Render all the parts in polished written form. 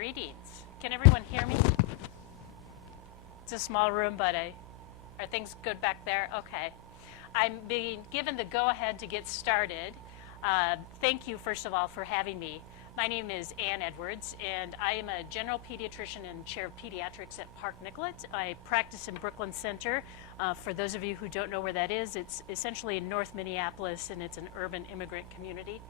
Greetings. Can everyone hear me? It's a small room, but are things good back there? Okay. I'm being given the go-ahead to get started. Thank you, first of all, for having me. My name is Ann Edwards, and I am a general pediatrician and chair of pediatrics at Park Nicollet. I practice in Brooklyn Center. For those of you who don't know where that is, it's essentially in North Minneapolis, and it's an urban immigrant community.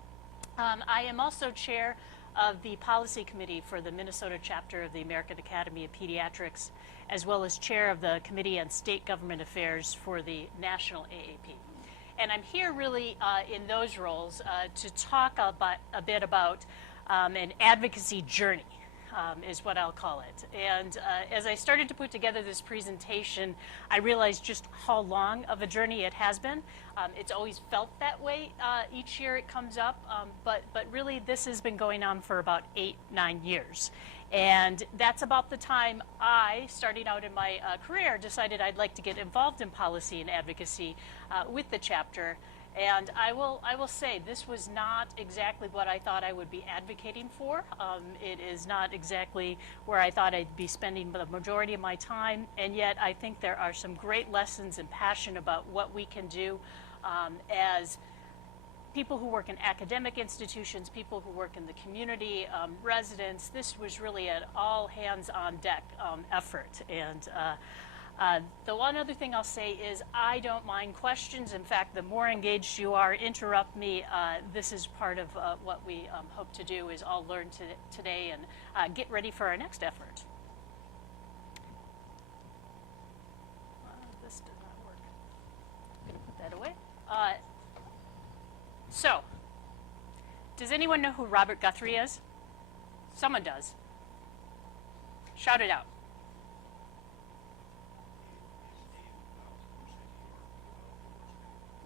I am also chair of the policy committee for the Minnesota chapter of the American Academy of Pediatrics, as well as chair of the Committee on State Government Affairs for the National AAP. And I'm here really in those roles to talk a bit about an advocacy journey, is what I'll call it. And as I started to put together this presentation, I realized just how long of a journey it has been. It's always felt that way each year it comes up, but really this has been going on for about 8-9 years. And that's about the time I, starting out in my career, decided I'd like to get involved in policy and advocacy with the chapter. And I will say this was not exactly what I thought I would be advocating for. It is not exactly where I thought I'd be spending the majority of my time, and yet I think there are some great lessons and passion about what we can do as people who work in academic institutions, people who work in the community, residents. This was really an all hands on deck effort. And the one other thing I'll say is I don't mind questions. In fact, the more engaged you are, interrupt me. This is part of what we hope to do is all learn today and get ready for our next effort. This did not work. I'm going to put that away. So, does anyone know who Robert Guthrie is? Someone does. Shout it out.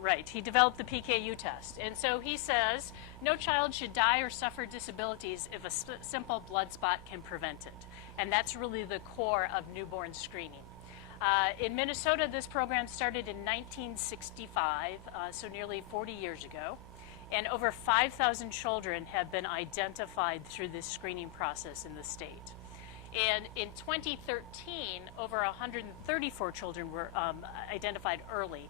Right, he developed the PKU test. And so he says, no child should die or suffer disabilities if a simple blood spot can prevent it. And that's really the core of newborn screening. In Minnesota, this program started in 1965, so nearly 40 years ago. And over 5,000 children have been identified through this screening process in the state. And in 2013, over 134 children were identified early.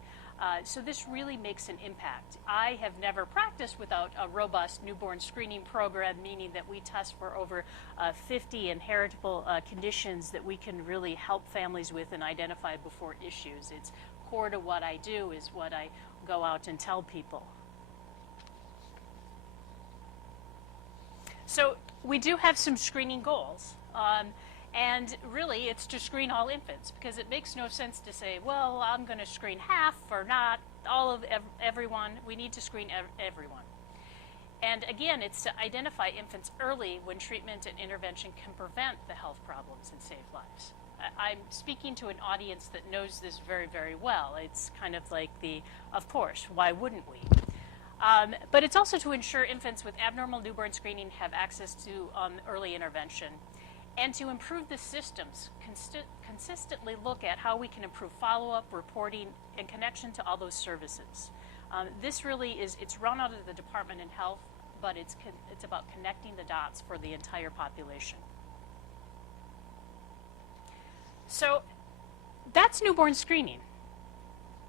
So this really makes an impact. I have never practiced without a robust newborn screening program, meaning that we test for over 50 inheritable conditions that we can really help families with and identify before issues. It's core to what I do, is what I go out and tell people. So we do have some screening goals. And really, it's to screen all infants, because it makes no sense to say, well, I'm going to screen half or not all of everyone. We need to screen everyone. And again, it's to identify infants early when treatment and intervention can prevent the health problems and save lives. I'm speaking to an audience that knows this very, very well. It's kind of like of course, why wouldn't we? But it's also to ensure infants with abnormal newborn screening have access to early intervention, and to improve the systems, consistently look at how we can improve follow-up, reporting, and connection to all those services. This really is, it's run out of the Department of Health, but it's about connecting the dots for the entire population. So that's newborn screening.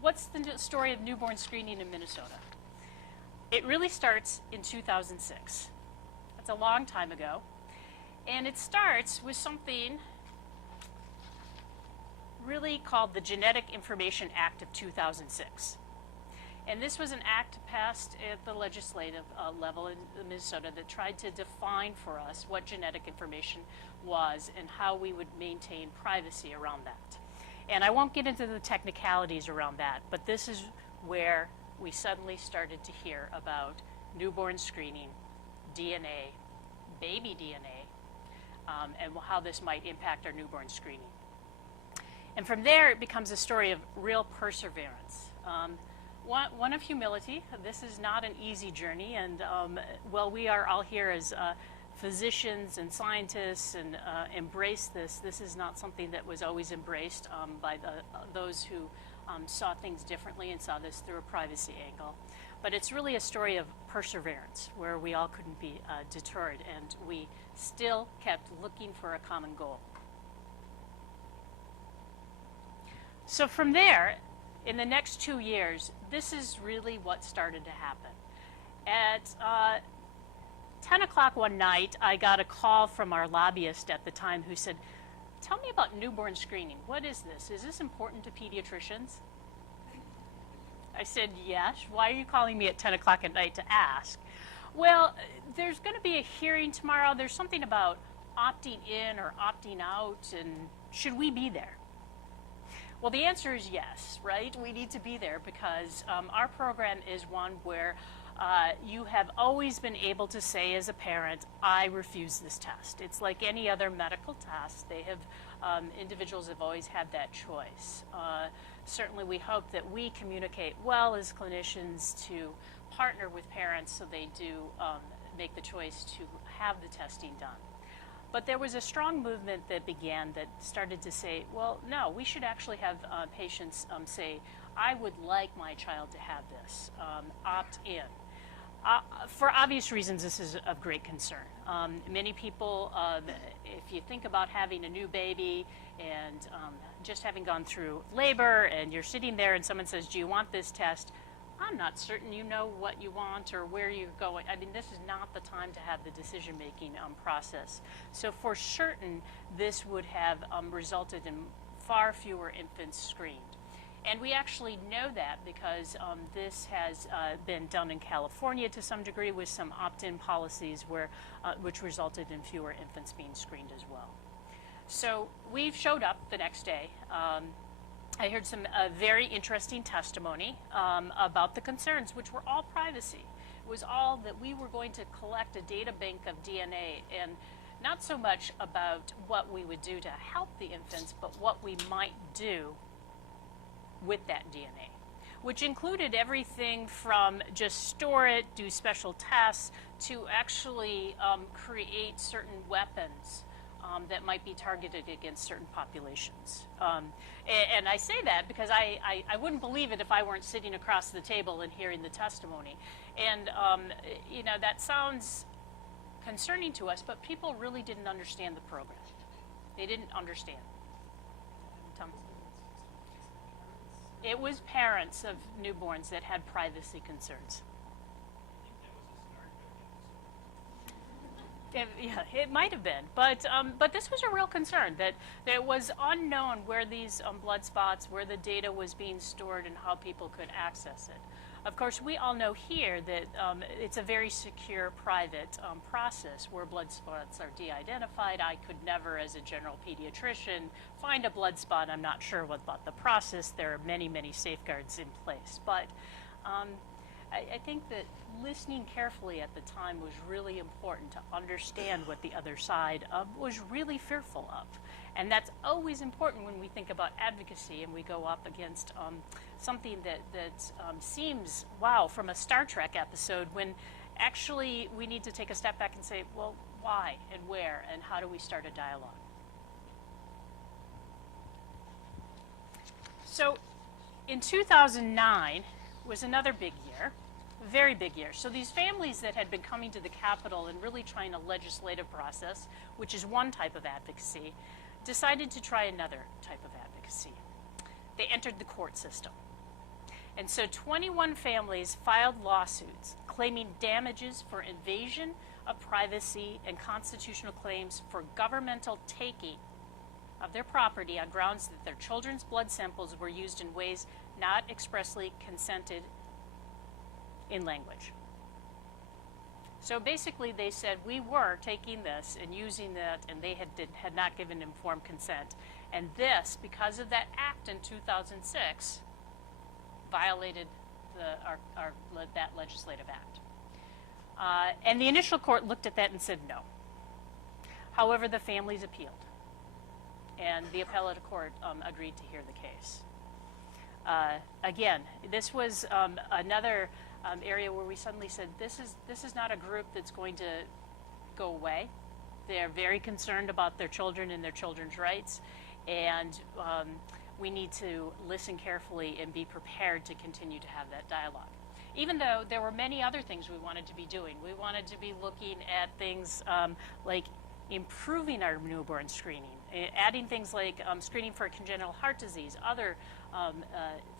What's the story of newborn screening in Minnesota? It really starts in 2006. That's a long time ago. And it starts with something really called the Genetic Information Act of 2006. And this was an act passed at the legislative level in Minnesota that tried to define for us what genetic information was and how we would maintain privacy around that. And I won't get into the technicalities around that, but this is where we suddenly started to hear about newborn screening, DNA, baby DNA, and how this might impact our newborn screening. And from there, it becomes a story of real perseverance. One of humility. This is not an easy journey, and while we are all here as physicians and scientists and embrace this, this is not something that was always embraced by those who saw things differently and saw this through a privacy angle. But it's really a story of perseverance, where we all couldn't be deterred, and we still kept looking for a common goal. So from there, in the next 2 years, this is really what started to happen. At 10 o'clock one night, I got a call from our lobbyist at the time who said, "Tell me about newborn screening. What is this? Is this important to pediatricians?" I said, "Yes. Why are you calling me at 10 o'clock at night to ask?" "Well, there's going to be a hearing tomorrow. There's something about opting in or opting out, and should we be there?" Well, the answer is yes, right? We need to be there because our program is one where you have always been able to say as a parent, "I refuse this test." It's like any other medical test. They have, individuals have always had that choice. Certainly we hope that we communicate well as clinicians to partner with parents so they do make the choice to have the testing done. But there was a strong movement that began that started to say, well, no, we should actually have patients say, "I would like my child to have this, opt in." For obvious reasons, this is of great concern. Many people, if you think about having a new baby and just having gone through labor and you're sitting there and someone says, "Do you want this test?" I'm not certain you know what you want or where you're going. I mean, this is not the time to have the decision-making process. So for certain, this would have resulted in far fewer infants screened. And we actually know that because this has been done in California to some degree with some opt-in policies which resulted in fewer infants being screened as well. So we showed up the next day. I heard some very interesting testimony about the concerns, which were all privacy. It was all that we were going to collect a data bank of DNA, and not so much about what we would do to help the infants, but what we might do with that DNA, which included everything from just store it, do special tests, to actually create certain weapons that might be targeted against certain populations. And I say that because I wouldn't believe it if I weren't sitting across the table and hearing the testimony. And you know, that sounds concerning to us, but people really didn't understand the program. They didn't understand. Tom? It was parents of newborns that had privacy concerns. Yeah, it might have been, but this was a real concern, that it was unknown where these blood spots, where the data was being stored, and how people could access it. Of course, we all know here that it's a very secure, private process where blood spots are de-identified. I could never, as a general pediatrician, find a blood spot. I'm not sure what about the process. There are many, many safeguards in place, but I think that listening carefully at the time was really important to understand what the other side was really fearful of. And that's always important when we think about advocacy and we go up against something that seems, wow, from a Star Trek episode, when actually we need to take a step back and say, well, why and where and how do we start a dialogue? So in 2009 was another big year. Very big year. So these families that had been coming to the Capitol and really trying a legislative process, which is one type of advocacy, decided to try another type of advocacy. They entered the court system. And so 21 families filed lawsuits claiming damages for invasion of privacy and constitutional claims for governmental taking of their property on grounds that their children's blood samples were used in ways not expressly consented in language. So basically they said we were taking this and using that, and they had not given informed consent. And this, because of that act in 2006, violated that legislative act. And the initial court looked at that and said no. However, the families appealed, and the appellate court agreed to hear the case. Again, this was another area where we suddenly said, this is not a group that's going to go away. They're very concerned about their children and their children's rights, and we need to listen carefully and be prepared to continue to have that dialogue. even though there were many other things we wanted to be doing. We wanted to be looking at things like improving our newborn screening, adding things like screening for congenital heart disease, other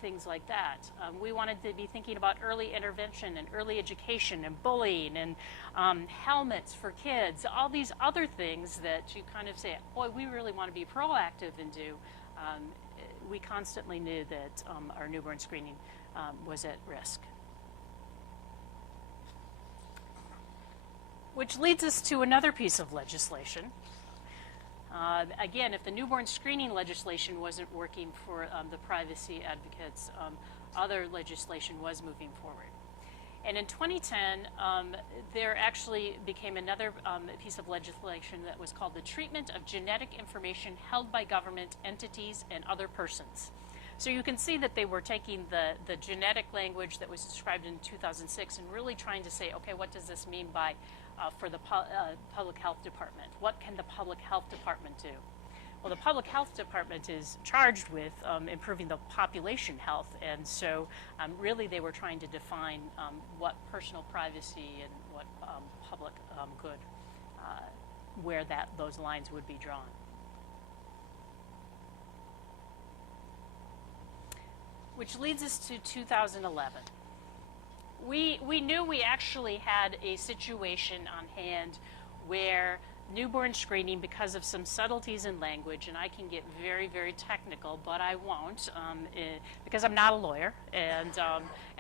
things like that. We wanted to be thinking about early intervention and early education and bullying and helmets for kids, all these other things that you kind of say, boy, we really want to be proactive and do. We constantly knew that our newborn screening was at risk. Which leads us to another piece of legislation. Again, if the newborn screening legislation wasn't working for the privacy advocates, other legislation was moving forward. And in 2010, there actually became another piece of legislation that was called the Treatment of Genetic Information Held by Government Entities and Other Persons. So you can see that they were taking the genetic language that was described in 2006 and really trying to say, okay, what does this mean by for the public health department? What can the public health department do? Well, the public health department is charged with improving the population health, and so really they were trying to define what personal privacy and what public good, where those lines would be drawn. Which leads us to 2011. We knew we actually had a situation on hand where newborn screening, because of some subtleties in language, and I can get very, very technical, but I won't, because I'm not a lawyer, and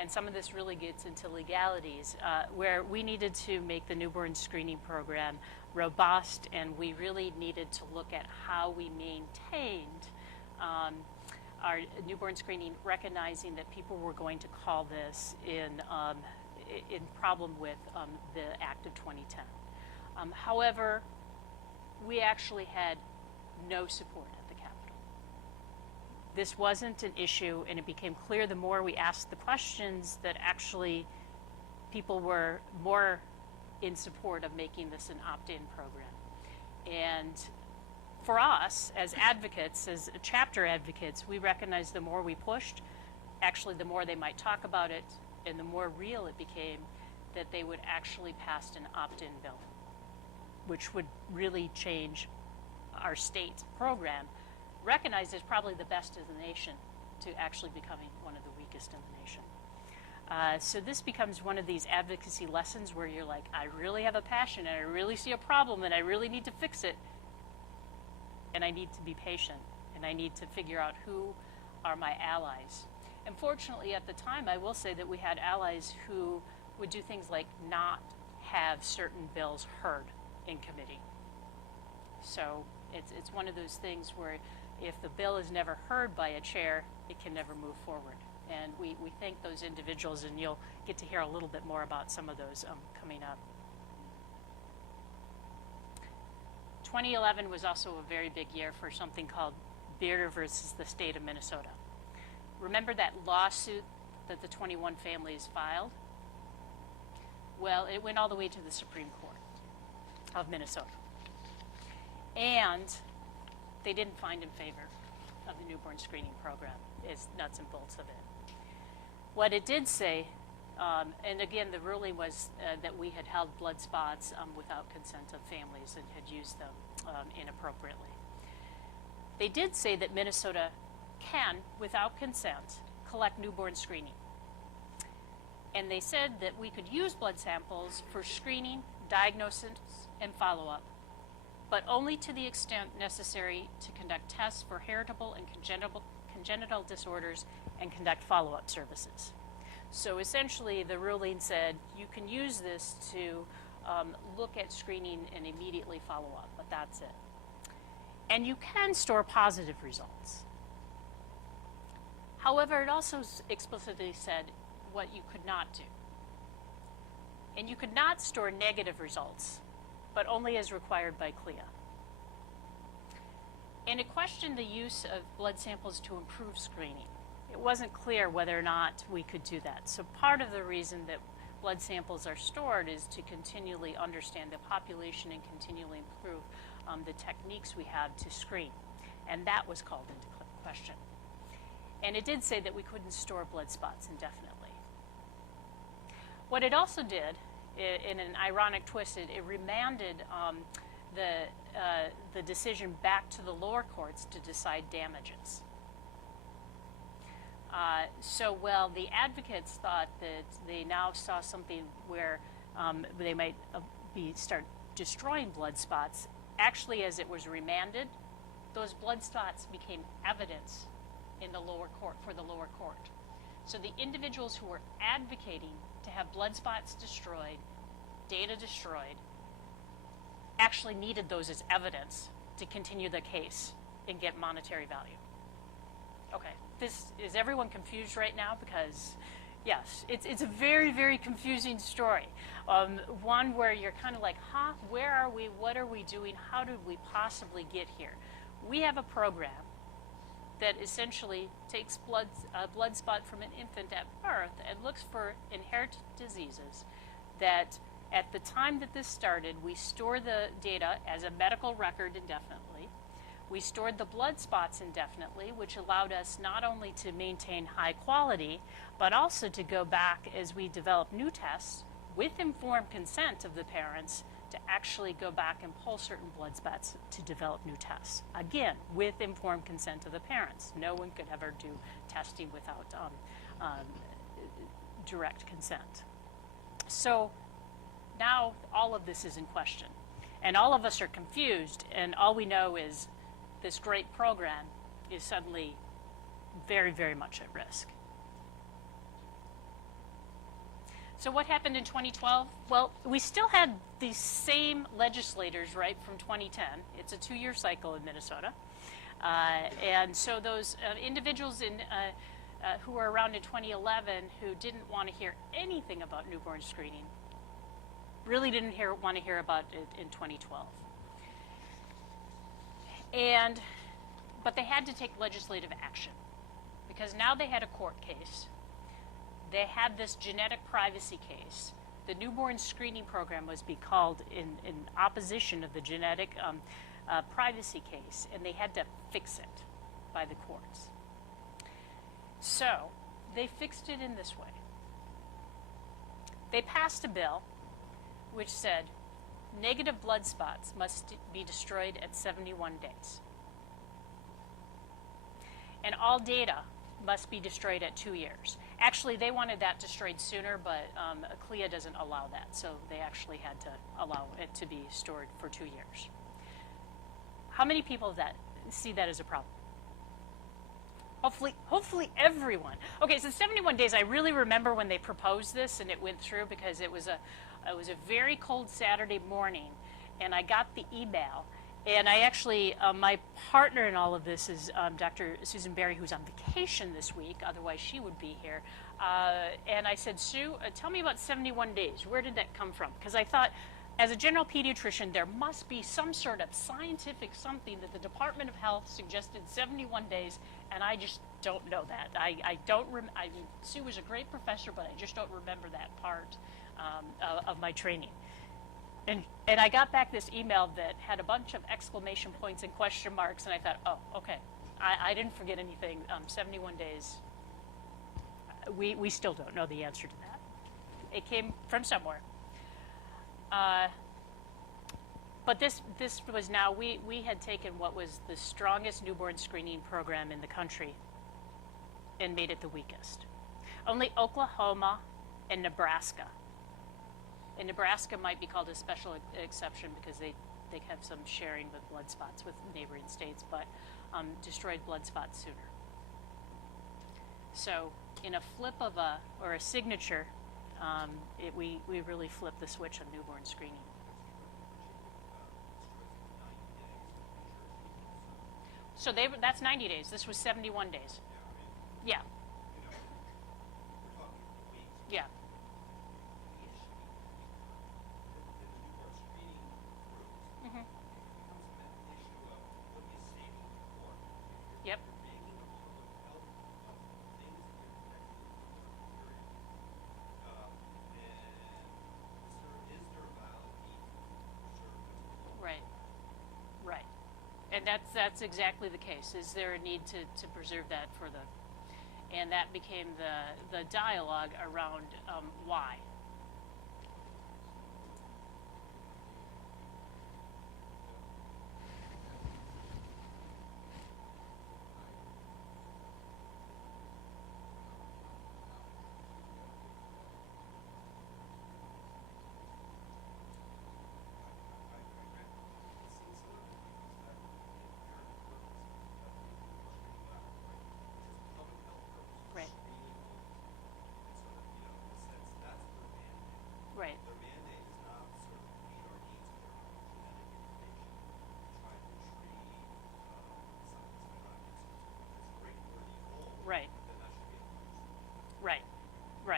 some of this really gets into legalities, where we needed to make the newborn screening program robust, and we really needed to look at how we maintained our newborn screening, recognizing that people were going to call this in problem with the Act of 2010. However, we actually had no support at the Capitol. This wasn't an issue, and it became clear the more we asked the questions that actually people were more in support of making this an opt-in program. And for us, as advocates, as chapter advocates, we recognized the more we pushed, actually the more they might talk about it, and the more real it became that they would actually pass an opt-in bill, which would really change our state program, recognized as probably the best in the nation, to actually becoming one of the weakest in the nation. So this becomes one of these advocacy lessons where you're like, I really have a passion, and I really see a problem, and I really need to fix it. And I need to be patient, and I need to figure out who are my allies. And fortunately, at the time, I will say that we had allies who would do things like not have certain bills heard in committee. So it's one of those things where if the bill is never heard by a chair, it can never move forward. And we thank those individuals, and you'll get to hear a little bit more about some of those coming up. 2011 was also a very big year for something called Bearder versus the state of Minnesota. Remember that lawsuit that the 21 families filed? Well, it went all the way to the Supreme Court of Minnesota. And they didn't find in favor of the newborn screening program, is nuts and bolts of it. What it did say, and again, the ruling was that we had held blood spots without consent of families and had used them inappropriately. They did say that Minnesota can, without consent, collect newborn screening. And they said that we could use blood samples for screening, diagnosis, and follow-up, but only to the extent necessary to conduct tests for heritable and congenital disorders and conduct follow-up services. So essentially, the ruling said you can use this to look at screening and immediately follow up, but that's it. And you can store positive results. However, it also explicitly said what you could not do. And you could not store negative results, but only as required by CLIA. And it questioned the use of blood samples to improve screening. It wasn't clear whether or not we could do that. So part of the reason that blood samples are stored is to continually understand the population and continually improve the techniques we have to screen. And that was called into question. And it did say that we couldn't store blood spots indefinitely. What it also did, in an ironic twist, it remanded the decision back to the lower courts to decide damages. So, well, the advocates thought that they now saw something where they might start destroying blood spots. Actually, as it was remanded, those blood spots became evidence in the lower court, for the lower court. So the individuals who were advocating to have blood spots destroyed, data destroyed, actually needed those as evidence to continue the case and get monetary value. Okay, is everyone confused right now? Because yes, it's a very, very confusing story. One where you're kind of like, huh, where are we? What are we doing? How did we possibly get here? We have a program that essentially takes a blood spot from an infant at birth and looks for inherited diseases that at the time that this started, we store the data as a medical record indefinitely. We stored the blood spots indefinitely, which allowed us not only to maintain high quality, but also to go back as we develop new tests with informed consent of the parents to actually go back and pull certain blood spots to develop new tests. Again, with informed consent of the parents. No one could ever do testing without direct consent. So now all of this is in question. And all of us are confused, and all we know is this great program is suddenly very, very much at risk. So what happened in 2012? Well, we still had these same legislators, right, from 2010. It's a 2-year cycle in Minnesota. And so those individuals who were around in 2011 who didn't want to hear anything about newborn screening really didn't want to hear about it in 2012. But they had to take legislative action because now they had a court case. They had this genetic privacy case. The newborn screening program was called in opposition of the genetic privacy case, and they had to fix it by the courts. So they fixed it in this way. They passed a bill which said negative blood spots must be destroyed at 71 days. And all data must be destroyed at 2 years. Actually, they wanted that destroyed sooner, but CLIA doesn't allow that, so they actually had to allow it to be stored for 2 years. How many people see that as a problem? Hopefully everyone. Okay, so 71 days, I really remember when they proposed this and it went through because it was a very cold Saturday morning, and I got the email. And I actually, my partner in all of this is Dr. Susan Berry, who's on vacation this week. Otherwise, she would be here. And I said, Sue, tell me about 71 days. Where did that come from? Because I thought, as a general pediatrician, there must be some sort of scientific something that the Department of Health suggested 71 days, and I just don't know that. I mean, Sue was a great professor, but I just don't remember that part of my training. And I got back this email that had a bunch of exclamation points and question marks, and I thought, oh, okay. I didn't forget anything. 71 days, we still don't know the answer to that. It came from somewhere. But this was now, we had taken what was the strongest newborn screening program in the country and made it the weakest. Only Oklahoma and Nebraska. And Nebraska might be called a special exception because they have some sharing with blood spots with neighboring states, but destroyed blood spots sooner. So in a flip of a signature, we really flipped the switch on newborn screening. So that's 90 days. This was 71 days. Yeah. Yeah. Yep. Right. And that's exactly the case. Is there a need to preserve that and that became the dialogue around why.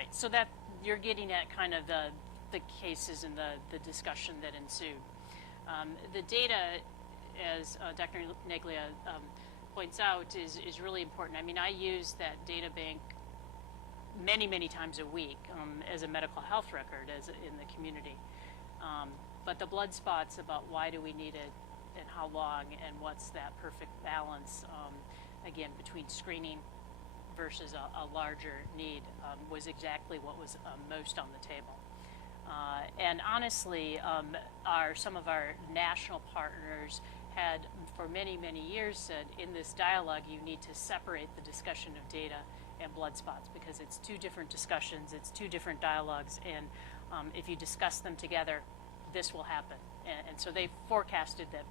Right, so that you're getting at kind of the cases and the discussion that ensued. The data, as Dr. Nicollet points out, is really important. I mean, I use that data bank many times a week as a medical health record in the community. But the blood spots about why do we need it and how long and what's that perfect balance, again, between screening versus a larger need was exactly what was most on the table. And honestly, some of our national partners had for many years said in this dialogue you need to separate the discussion of data and blood spots because it's two different discussions, it's two different dialogues, and if you discuss them together, this will happen. And so they forecasted that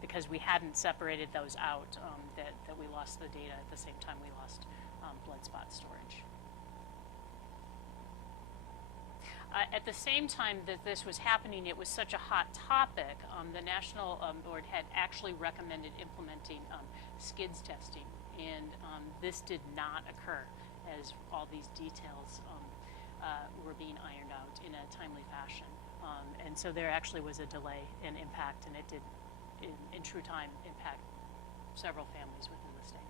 because we hadn't separated those out, that we lost the data at the same time we lost blood spot storage. At the same time that this was happening, it was such a hot topic, the National Board had actually recommended implementing SCIDS testing, and this did not occur as all these details were being ironed out in a timely fashion. And so there actually was a delay in impact, and it did, in true time, impact several families within the state.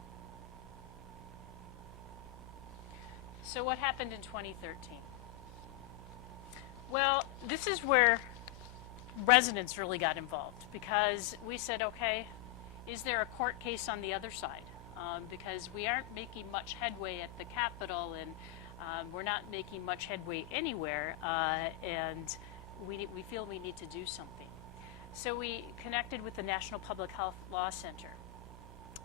So what happened in 2013? Well, this is where residents really got involved because we said, okay, is there a court case on the other side? Because we aren't making much headway at the Capitol, and we're not making much headway anywhere, and we feel we need to do something. So we connected with the National Public Health Law Center,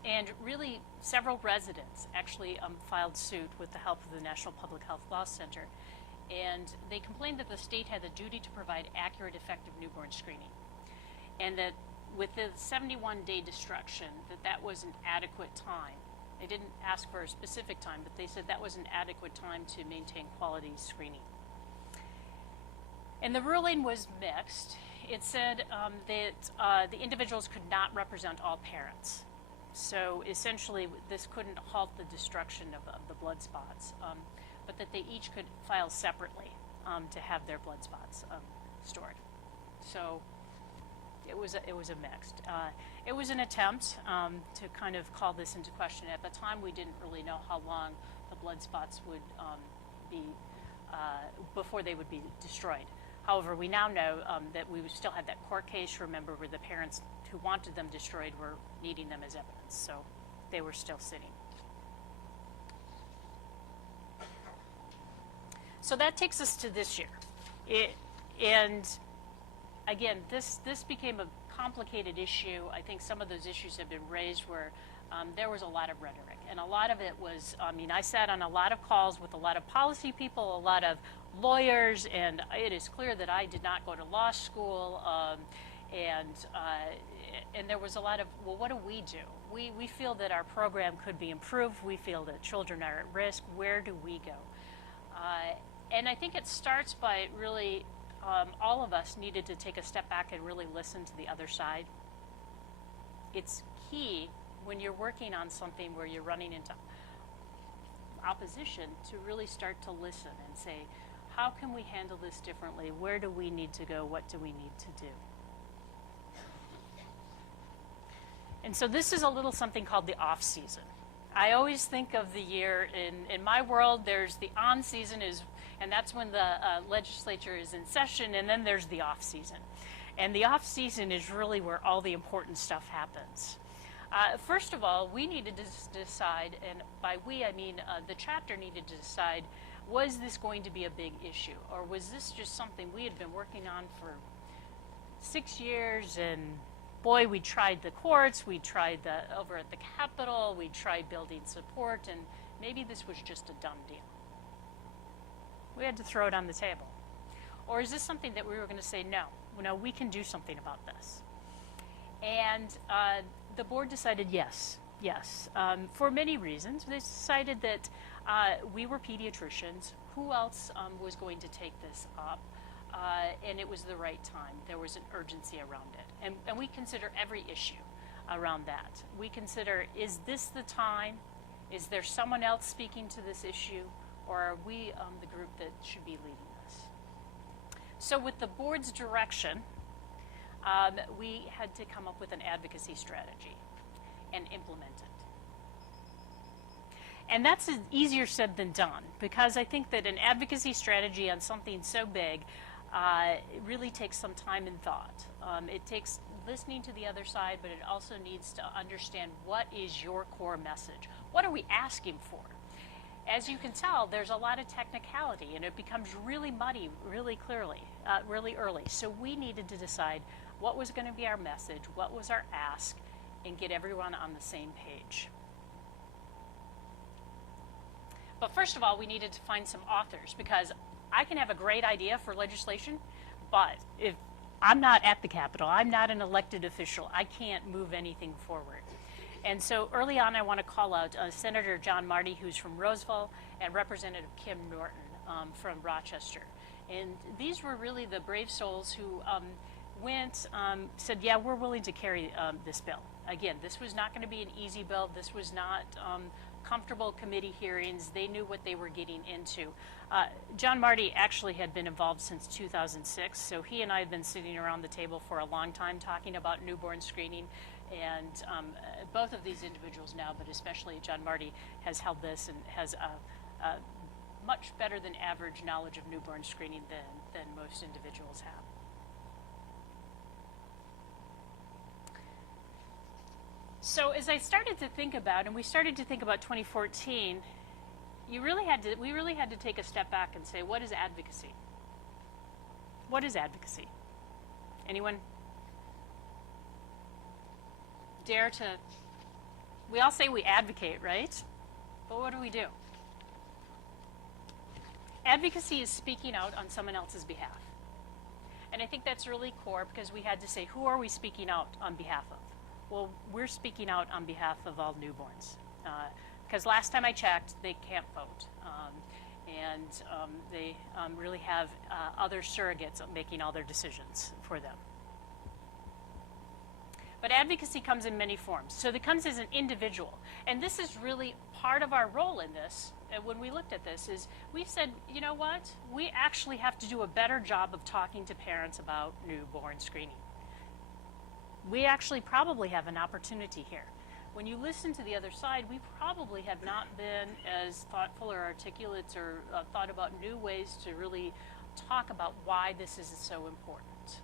and really several residents actually filed suit with the help of the National Public Health Law Center. And they complained that the state had the duty to provide accurate, effective newborn screening. And that with the 71-day destruction, that was an adequate time. They didn't ask for a specific time, but they said that was an adequate time to maintain quality screening. And the ruling was mixed. It said that the individuals could not represent all parents. So essentially, this couldn't halt the destruction of the blood spots. But that they each could file separately to have their blood spots stored. So it was a mixed. It was an attempt to kind of call this into question. At the time, we didn't really know how long the blood spots would be before they would be destroyed. However, we now know that we still had that court case, remember, where the parents who wanted them destroyed were needing them as evidence. So they were still sitting. So that takes us to this year. And again, this became a complicated issue. I think some of those issues have been raised where there was a lot of rhetoric. And a lot of it was, I sat on a lot of calls with a lot of policy people, a lot of lawyers, and it is clear that I did not go to law school. And there was a lot of, well, what do we do? We feel that our program could be improved. We feel that children are at risk. Where do we go? And I think it starts by really all of us needed to take a step back and really listen to the other side. It's key when you're working on something where you're running into opposition to really start to listen and say, how can we handle this differently? Where do we need to go? What do we need to do? And so this is a little something called the off-season. I always think of the year, in my world, there's the on-season, and that's when the legislature is in session, and then there's the off-season. And the off-season is really where all the important stuff happens. First of all, we needed to decide, and by we I mean the chapter needed to decide, was this going to be a big issue? Or was this just something we had been working on for 6 years, and boy, we tried the courts, we tried over at the Capitol, we tried building support, and maybe this was just a dumb deal. We had to throw it on the table. Or is this something that we were going to say, no, we can do something about this? And the board decided yes. For many reasons. They decided that we were pediatricians. Who else was going to take this up? And it was the right time. There was an urgency around it. And we consider every issue around that. We consider, is this the time? Is there someone else speaking to this issue? or are we the group that should be leading this? So with the board's direction, we had to come up with an advocacy strategy and implement it. And that's easier said than done, because I think that an advocacy strategy on something so big it really takes some time and thought. It takes listening to the other side, but it also needs to understand what is your core message. What are we asking for? As you can tell, there's a lot of technicality, and it becomes really muddy really early. So we needed to decide what was going to be our message, what was our ask, and get everyone on the same page. But first of all, we needed to find some authors, because I can have a great idea for legislation, but if I'm not at the Capitol, I'm not an elected official, I can't move anything forward. And so early on, I want to call out Senator John Marty, who's from Roseville, and Representative Kim Norton from Rochester. And these were really the brave souls who said, yeah, we're willing to carry this bill. Again, this was not going to be an easy bill. This was not comfortable committee hearings. They knew what they were getting into. John Marty actually had been involved since 2006, so he and I had been sitting around the table for a long time talking about newborn screening. And both of these individuals now, but especially John Marty, has held this and has a much better than average knowledge of newborn screening than most individuals have. So as I started to think about, and we started to think about 2014, we really had to take a step back and say, what is advocacy? What is advocacy? Anyone dare to? We all say we advocate, right? But what do we do? Advocacy is speaking out on someone else's behalf. And I think that's really core, because we had to say, who are we speaking out on behalf of? Well, we're speaking out on behalf of all newborns. Because last time I checked, they can't vote. They really have other surrogates making all their decisions for them. But advocacy comes in many forms. So it comes as an individual. And this is really part of our role in this. And when we looked at this, is we said, you know what? We actually have to do a better job of talking to parents about newborn screening. We actually probably have an opportunity here. When you listen to the other side, we probably have not been as thoughtful or articulate or thought about new ways to really talk about why this is so important.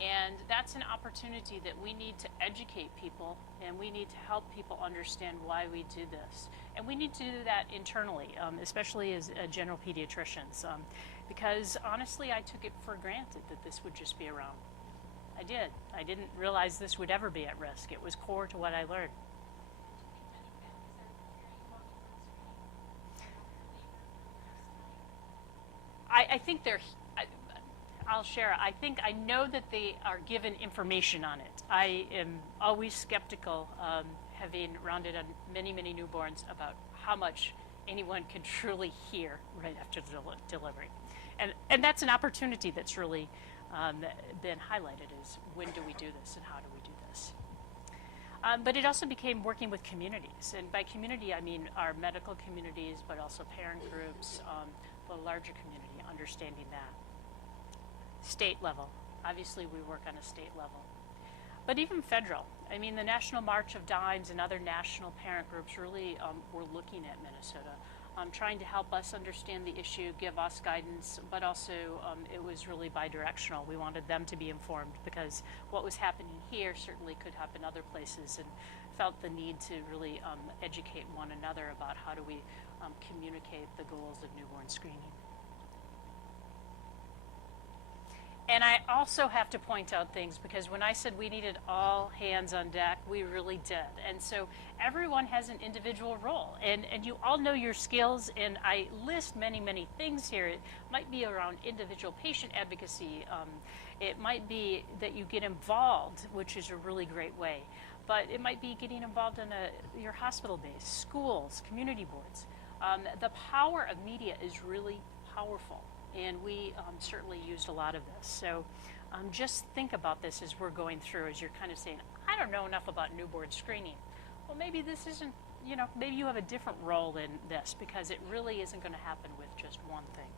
And that's an opportunity that we need to educate people, and we need to help people understand why we do this. And we need to do that internally, especially as general pediatricians, because honestly, I took it for granted that this would just be around. I did. I didn't realize this would ever be at risk. It was core to what I learned. I think I'll share. I know that they are given information on it. I am always skeptical, having rounded on many, many newborns, about how much anyone can truly hear right after the delivery. And that's an opportunity that's really been highlighted, is when do we do this and how do we do this? But it also became working with communities. And by community, I mean our medical communities, but also parent groups, the larger community, understanding that. State level. Obviously, we work on a state level. But even federal. I mean, the National March of Dimes and other national parent groups really were looking at Minnesota, trying to help us understand the issue, give us guidance, but also it was really bidirectional. We wanted them to be informed, because what was happening here certainly could happen other places, and felt the need to really educate one another about how do we communicate the goals of newborn screening. And I also have to point out things, because when I said we needed all hands on deck, we really did. And so everyone has an individual role, and you all know your skills, and I list many, many things here. It might be around individual patient advocacy. It might be that you get involved, which is a really great way. But it might be getting involved in your hospital base, schools, community boards. The power of media is really powerful. And we certainly used a lot of this. So just think about this as we're going through, as you're kind of saying, I don't know enough about newborn screening. Well, maybe this isn't you know, maybe you have a different role in this, because it really isn't going to happen with just one thing.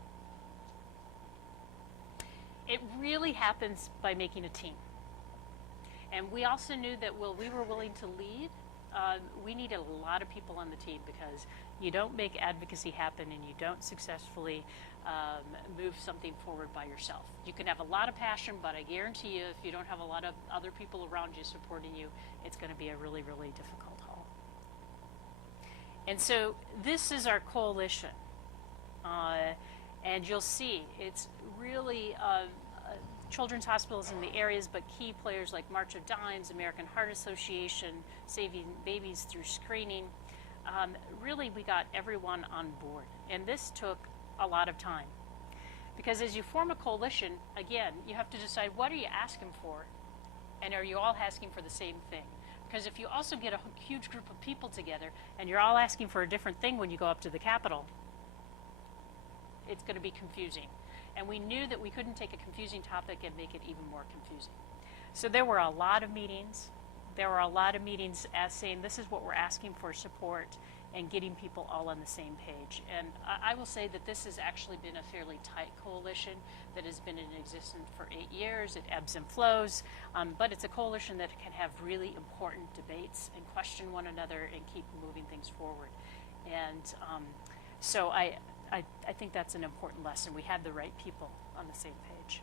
It really happens by making a team. And we also knew that while we were willing to lead, we needed a lot of people on the team, because you don't make advocacy happen and you don't successfully move something forward by yourself. You can have a lot of passion, but I guarantee you, if you don't have a lot of other people around you supporting you, it's going to be a really, really difficult haul. And so this is our coalition. And you'll see it's really children's hospitals in the areas, but key players like March of Dimes, American Heart Association, Saving Babies Through Screening. Really, we got everyone on board. And this took a lot of time. Because as you form a coalition, again, you have to decide, what are you asking for? And are you all asking for the same thing? Because if you also get a huge group of people together and you're all asking for a different thing when you go up to the Capitol, it's going to be confusing. And we knew that we couldn't take a confusing topic and make it even more confusing. So there were a lot of meetings. There were a lot of meetings as saying, this is what we're asking for support, and getting people all on the same page. And I will say that this has actually been a fairly tight coalition that has been in existence for 8 years. It ebbs and flows, but it's a coalition that can have really important debates and question one another and keep moving things forward. And so I think that's an important lesson. We had the right people on the same page.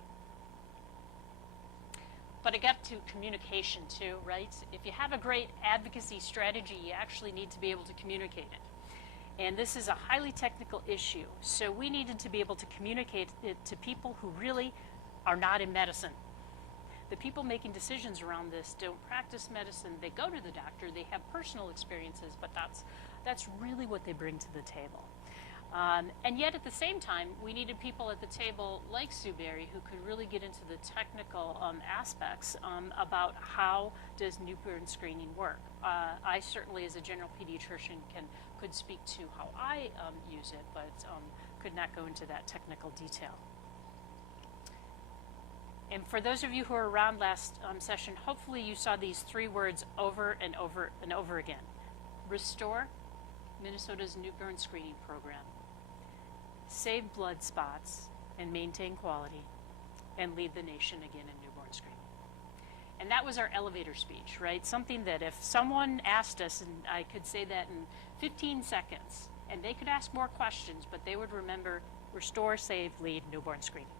But it got to communication too, right? If you have a great advocacy strategy, you actually need to be able to communicate it. And this is a highly technical issue, so we needed to be able to communicate it to people who really are not in medicine. The people making decisions around this don't practice medicine. They go to the doctor, they have personal experiences, but that's really what they bring to the table. And yet at the same time, we needed people at the table like Sue Berry who could really get into the technical aspects about how does newborn screening work. I certainly, as a general pediatrician, could speak to how I use it, but could not go into that technical detail. And for those of you who were around last session, hopefully you saw these 3 words over and over and over again. Restore Minnesota's newborn screening program, save blood spots and maintain quality, and lead the nation again in newborn screening. And that was our elevator speech, right? Something that if someone asked us, and I could say that in 15 seconds, and they could ask more questions, but they would remember restore, save, lead, newborn screening.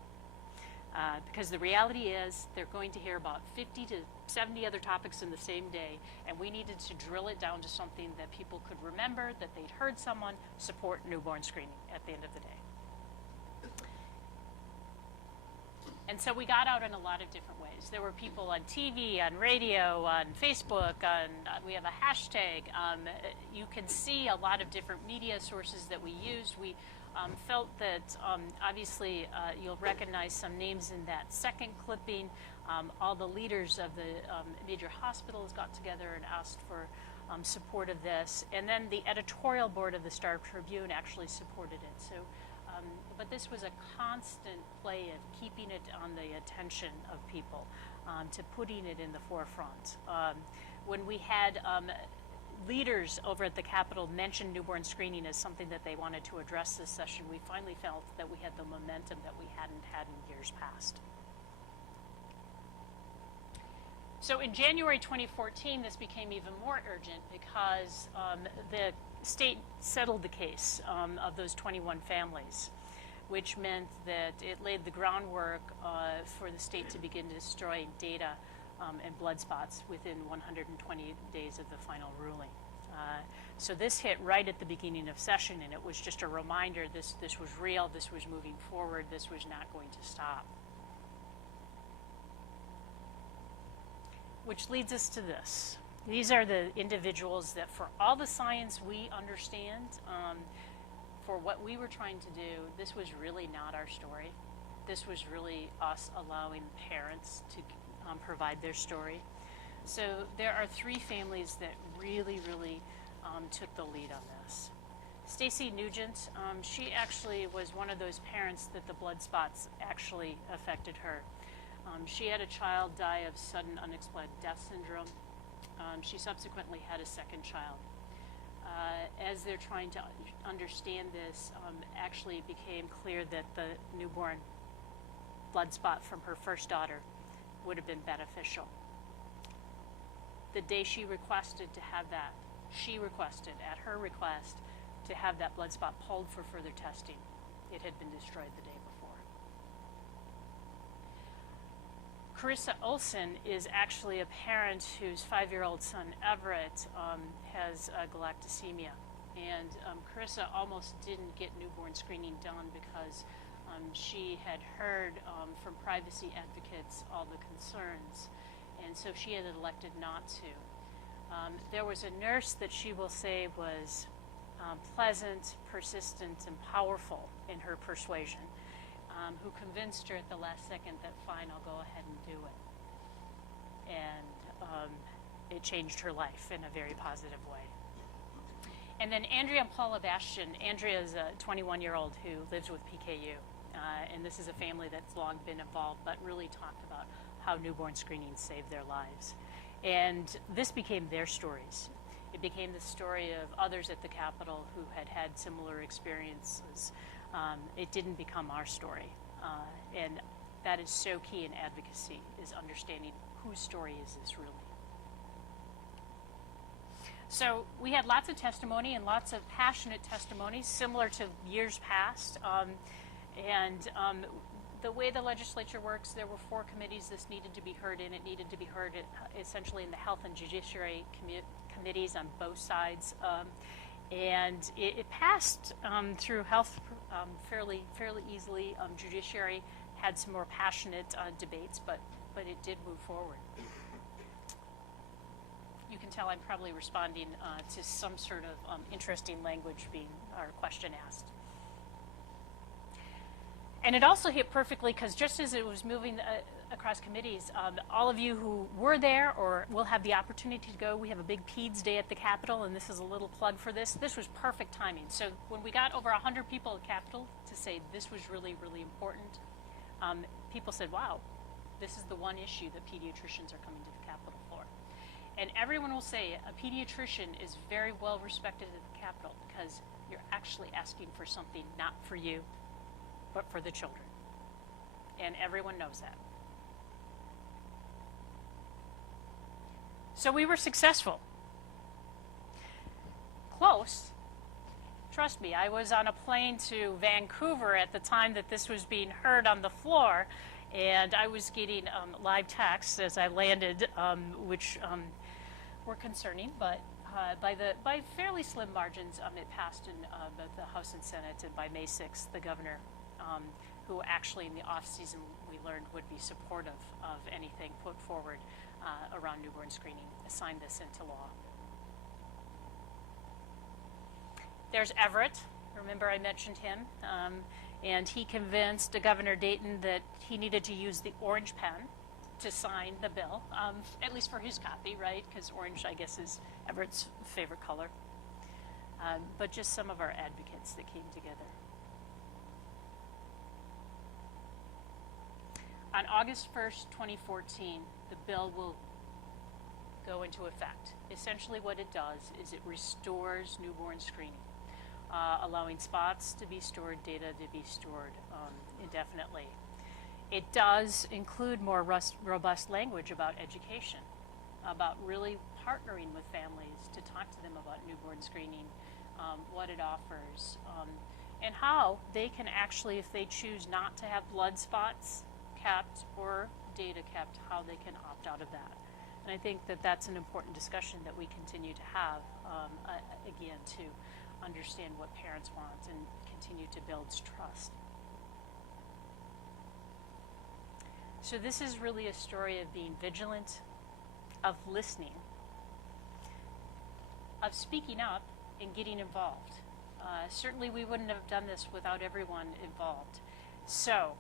Because the reality is they're going to hear about 50 to 70 other topics in the same day, and we needed to drill it down to something that people could remember, that they'd heard someone support newborn screening at the end of the day. And so we got out in a lot of different ways. There were people on TV, on radio, on Facebook, we have a hashtag. You can see a lot of different media sources that we used. We felt that obviously you'll recognize some names in that second clipping. All the leaders of the major hospitals got together and asked for support of this. And then the editorial board of the Star Tribune actually supported it. So, but this was a constant play of keeping it on the attention of people, to putting it in the forefront. When we had leaders over at the Capitol mentioned newborn screening as something that they wanted to address this session, we finally felt that we had the momentum that we hadn't had in years past. So in January 2014, this became even more urgent because the state settled the case of those 21 families, which meant that it laid the groundwork for the state to begin destroying data and blood spots within 120 days of the final ruling. So this hit right at the beginning of session, and it was just a reminder this was real, this was moving forward, this was not going to stop. Which leads us to this. These are the individuals that, for all the science we understand, for what we were trying to do, this was really not our story. This was really us allowing parents to provide their story. So there are 3 families that really took the lead on this. Stacy Nugent, she actually was one of those parents that the blood spots actually affected her. She had a child die of sudden unexplained death syndrome. She subsequently had a second child. as they're trying to understand this, actually became clear that the newborn blood spot from her first daughter would have been beneficial. The day she requested to have that, she requested, at her request, to have that blood spot pulled for further testing. It had been destroyed the day before. Carissa Olson is actually a parent whose 5-year-old son, Everett, has galactosemia. And Carissa almost didn't get newborn screening done because she had heard from privacy advocates all the concerns, and so she had elected not to. There was a nurse that she will say was pleasant, persistent, and powerful in her persuasion, who convinced her at the last second that, fine, I'll go ahead and do it. And it changed her life in a very positive way. And then Andrea and Paula Bastian. Andrea is a 21-year-old who lives with PKU. And this is a family that's long been involved, but really talked about how newborn screening saved their lives. And this became their stories. It became the story of others at the Capitol who had had similar experiences. It didn't become our story. And that is so key in advocacy, is understanding whose story is this really. So we had lots of testimony and lots of passionate testimonies, similar to years past. The way the legislature works, there were 4 committees this needed to be heard in. It needed to be heard essentially in the Health and Judiciary committees on both sides. And it passed through Health fairly easily. Judiciary had some more passionate debates, but it did move forward. You can tell I'm probably responding to some sort of interesting language being our question asked. And it also hit perfectly because just as it was moving across committees, all of you who were there or will have the opportunity to go, we have a big PEDS day at the Capitol, and this is a little plug for this. This was perfect timing. So when we got over 100 people at Capitol to say this was really, really important, people said, wow, this is the one issue that pediatricians are coming to the Capitol for. And everyone will say a pediatrician is very well respected at the Capitol because you're actually asking for something not for you, but for the children. And everyone knows that. So we were successful. Close. Trust me, I was on a plane to Vancouver at the time that this was being heard on the floor, and I was getting live texts as I landed, which were concerning, but by fairly slim margins, it passed in both the House and Senate, and by May 6th, the governor, who actually in the off-season we learned would be supportive of anything put forward around newborn screening, signed this into law. There's Everett. Remember I mentioned him. And he convinced Governor Dayton that he needed to use the orange pen to sign the bill, at least for his copy, right? Because orange, I guess, is Everett's favorite color. But just some of our advocates that came together. On August 1st, 2014, the bill will go into effect. Essentially what it does is it restores newborn screening, allowing spots to be stored, data to be stored indefinitely. It does include more robust language about education, about really partnering with families to talk to them about newborn screening, what it offers, and how they can actually, if they choose not to have blood spots kept or data kept, how they can opt out of that. And I think that that's an important discussion that we continue to have, again, to understand what parents want and continue to build trust. So this is really a story of being vigilant, of listening, of speaking up and getting involved. Certainly we wouldn't have done this without everyone involved. So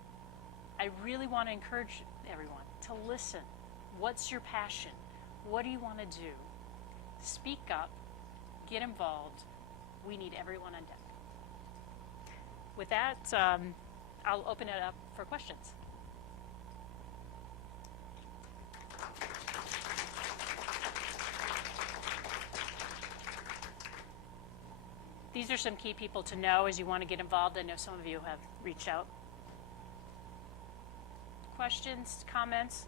I really want to encourage everyone to listen. What's your passion? What do you want to do? Speak up, get involved. We need everyone on deck. With that, I'll open it up for questions. these are some key people to know as you want to get involved. I know some of you have reached out. Questions, comments?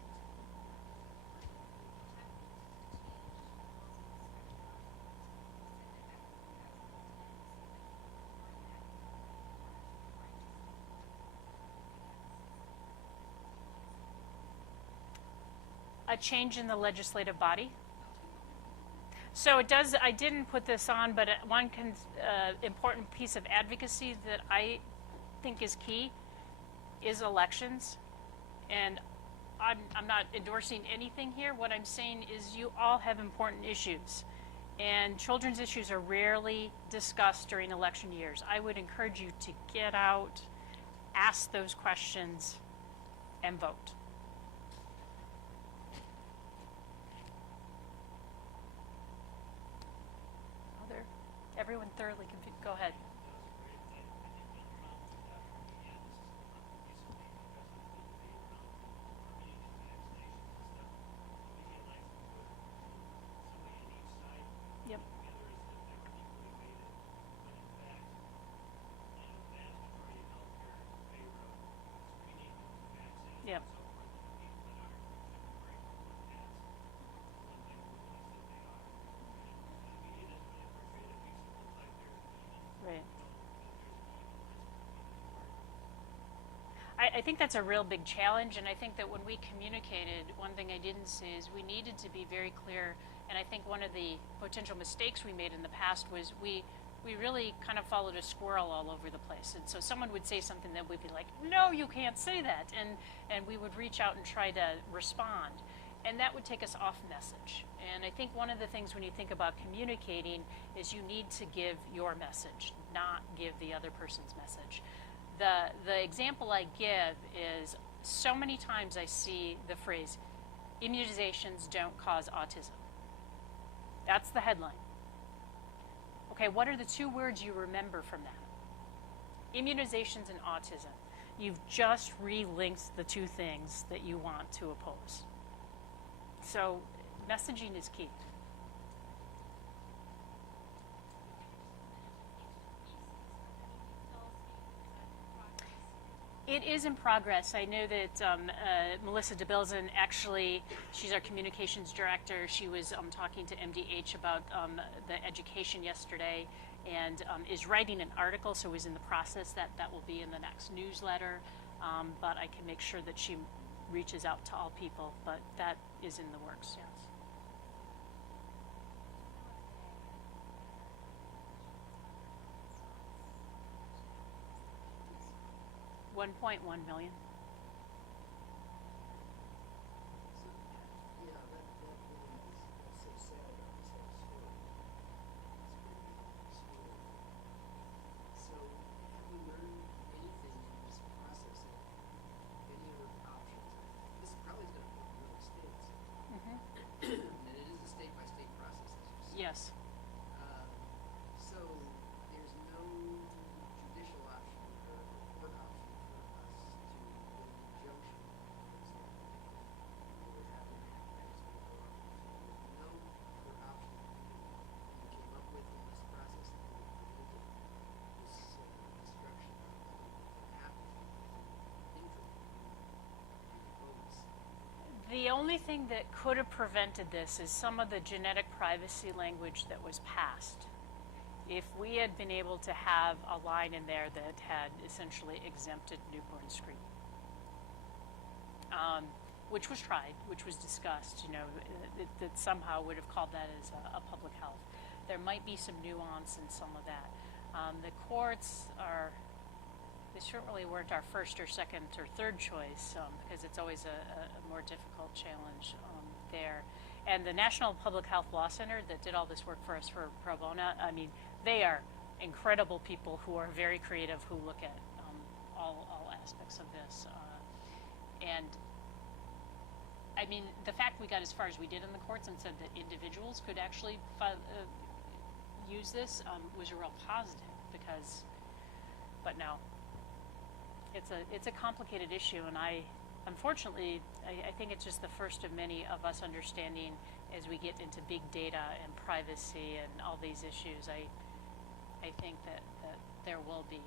A change in the legislative body. So it does, I didn't put this on, but one important piece of advocacy that I think is key is elections. And I'm not endorsing anything here. What I'm saying is you all have important issues. And children's issues are rarely discussed during election years. I would encourage you to get out, ask those questions, and vote. Everyone thoroughly confused. Go ahead. Yep. Yep. Right. I think that's a real big challenge, and I think that when we communicated, one thing I didn't say is we needed to be very clear, and I think one of the potential mistakes we made in the past was we really kind of followed a squirrel all over the place. And so someone would say something that we'd be like, no, you can't say that, and we would reach out and try to respond. And that would take us off message. And I think one of the things when you think about communicating is you need to give your message, not give the other person's message. The example I give is so many times I see the phrase, immunizations don't cause autism. That's the headline. Okay, what are the two words you remember from that? Immunizations and autism. You've just relinked the two things that you want to oppose. So messaging is key. It is in progress. I know that Melissa DeBilzen, actually, she's our communications director. She was talking to MDH about the education yesterday and is writing an article, so is in the process. That will be in the next newsletter, but I can make sure that she reaches out to all people, but that is in the works, yes. 1.1 million. Yes. So there's no judicial option or court option for us to go to injunction, for example. We would have to act as we go up. So there's no court option we came up with in this process that would prevent this destruction that happen votes. The only thing that could have prevented this is some of the genetic privacy language that was passed. If we had been able to have a line in there that had essentially exempted newborn screening, which was tried, which was discussed, you know, that somehow would have called that as a public health. There might be some nuance in some of that. The courts they certainly weren't our first or second or third choice because it's always a more difficult challenge there. And the National Public Health Law Center that did all this work for us for pro bono, I mean, they are incredible people who are very creative, who look at all aspects of this. And I mean, the fact we got as far as we did in the courts and said that individuals could actually use this was a real positive because, but no. It's a complicated issue, and unfortunately, I think it's just the first of many of us understanding as we get into big data and privacy and all these issues. I think that there will be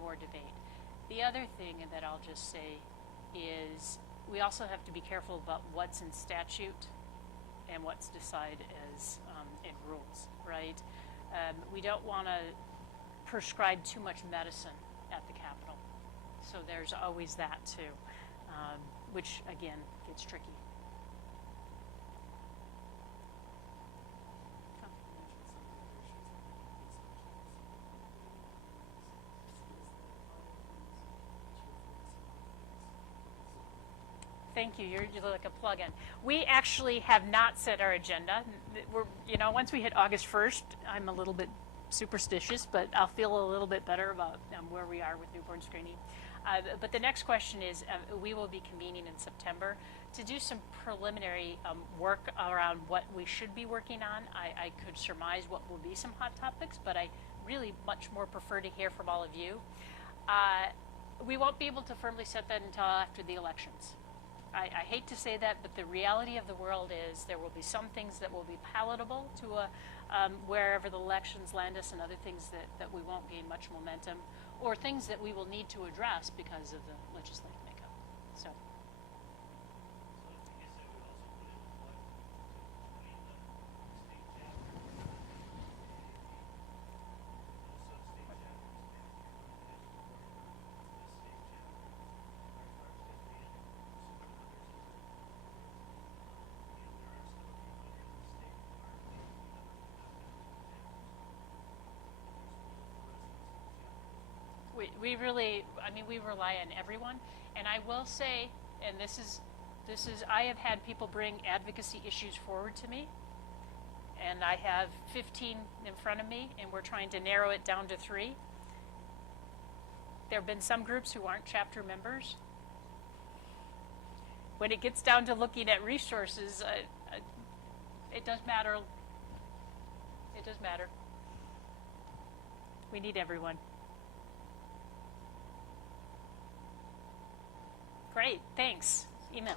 more debate. The other thing that I'll just say is we also have to be careful about what's in statute and what's decided as in rules, right? We don't want to prescribe too much medicine at the Capitol. So there's always that too, which again gets tricky. Thank you. You're like a plug-in. We actually have not set our agenda. Once we hit August 1st, I'm a little bit superstitious, but I'll feel a little bit better about where we are with newborn screening. But the next question is, we will be convening in September to do some preliminary work around what we should be working on. I could surmise what will be some hot topics, but I really much more prefer to hear from all of you. We won't be able to firmly set that until after the elections. I hate to say that, but the reality of the world is there will be some things that will be palatable to wherever the elections land us, and other things that we won't gain much momentum, or things that we will need to address because of the legislative makeup. So. We really, we rely on everyone, and I will say, and this is, I have had people bring advocacy issues forward to me, and I have 15 in front of me, and we're trying to narrow it down to 3. There have been some groups who aren't chapter members. When it gets down to looking at resources, it does matter. It does matter. We need everyone. Great, thanks. Email.